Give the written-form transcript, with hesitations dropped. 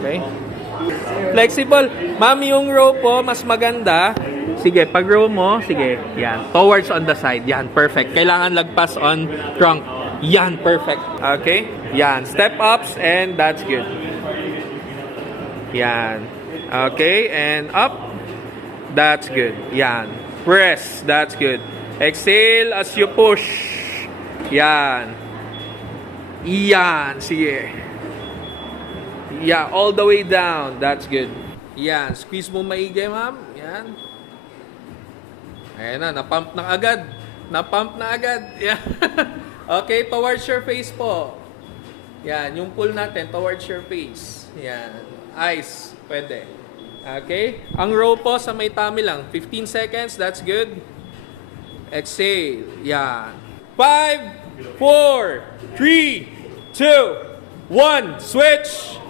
Okay? Flexible. Ma'am, yung row po, mas maganda. Sige, pag row mo, sige. Yan. Towards on the side. Yan, perfect. Kailangan lagpas on trunk. Yan, perfect. Okay? Yan. Step ups and that's good. Yan. Okay, and up. That's good. Yan. Press. That's good. Exhale as you push. Yan. Yan. Sige. Yeah, all the way down. That's good. Yan. Squeeze mo maigay, ma'am. Yan. Ayan na. Napump na agad. Napump na agad. Yan. Okay, towards your face po. Yan. Yung pull natin, towards your face. Yan. Eyes. Pwede. Okay? Ang row po sa may tummy lang. 15 seconds. That's good. Exhale. Yan. 5, 4, 3, 2, 1. Switch.